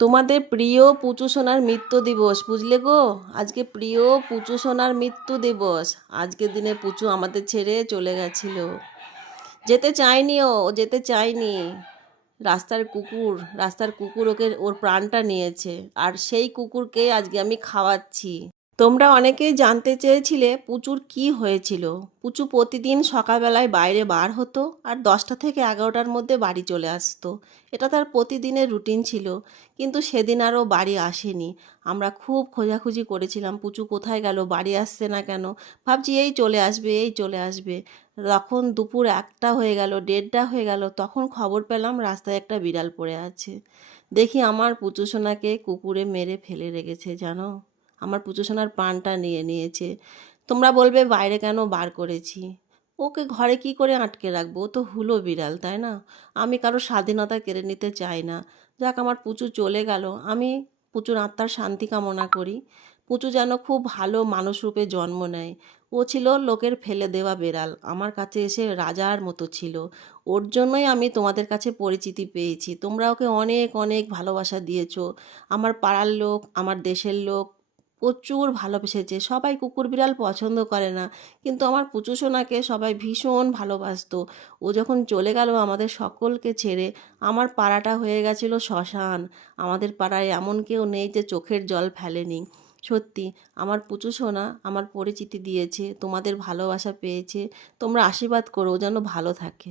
তোমাদের প্রিয় পুচু সোনার মৃত্যু দিবস, বুঝলে গো? আজকে প্রিয় পুচু সোনার মৃত্যু দিবস। আজকের দিনে পুচু আমাদের ছেড়ে চলে গেছিল। যেতে চায়নি, ও যেতে চায়নি। রাস্তার কুকুর ওকে ওর প্রাণটা নিয়েছে। আর সেই কুকুরকে আজকে আমি খাওয়াচ্ছি। তোমরা অনেকেই জানতে চেয়েছিলে পুচুর কি হয়েছিল। পুচু প্রতিদিন সকালবেলায় বাইরে বার হতো আর 10টা থেকে 11টার মধ্যে বাড়ি চলে আসতো। এটা তার প্রতিদিনের রুটিন ছিল। কিন্তু সেদিন আরও বাড়ি আসেনি। আমরা খুব খোঁজাখুঁজি করেছিলাম পুচু কোথায় গেল, বাড়ি আসছে না কেন। ভাবছি এই চলে আসবে, এই চলে আসবে। তখন দুপুর 1টা হয়ে গেল, 1:30 হয়ে গেল, তখন খবর পেলাম রাস্তায় একটা বিড়াল পড়ে আছে। দেখি আমার পুচু সোনাকে কুকুরে মেরে ফেলে রেখেছে, জানো। আমার পুচু সোনার প্রাণটা নিয়ে নিয়েছে। তোমরা বলবে বাইরে কেন বার করেছি। ওকে ঘরে কি করে আটকে রাখবো? ও তো হুলো বিড়াল, তাই না? আমি কারো স্বাধীনতা কেড়ে নিতে চাই না। যাক, আমার পুচু চলে গেল। আমি পুচুর আত্মার শান্তি কামনা করি। পুচু যেন খুব ভালো মানুষ রূপে জন্ম নেয়। ও ছিল লোকের ফেলে দেওয়া বেড়াল, আমার কাছে এসে রাজার মতো ছিল। ওর জন্যই আমি তোমাদের কাছে পরিচিতি পেয়েছি। তোমরা ওকে অনেক অনেক ভালোবাসা দিয়েছো। আমার পাড়ার লোক, আমার দেশের লোক প্রচুর ভালোবেসেছে। সবাই কুকুর বিড়াল পছন্দ করে না, কিন্তু আমার পুচু সোনাকে সবাই ভীষণ ভালোবাসতো। ও যখন চলে গেল আমাদের সকলকে ছেড়ে, আমার পাড়াটা হয়ে গেছিল শ্মশান। আমাদের পাড়ায় এমন কেউ নেই যে চোখের জল ফেলেনি। সত্যি, আমার পুচু সোনা আমার পরিচিতি দিয়েছে, তোমাদের ভালোবাসা পেয়েছে। তোমরা আশীর্বাদ করো ও যেন ভালো থাকে।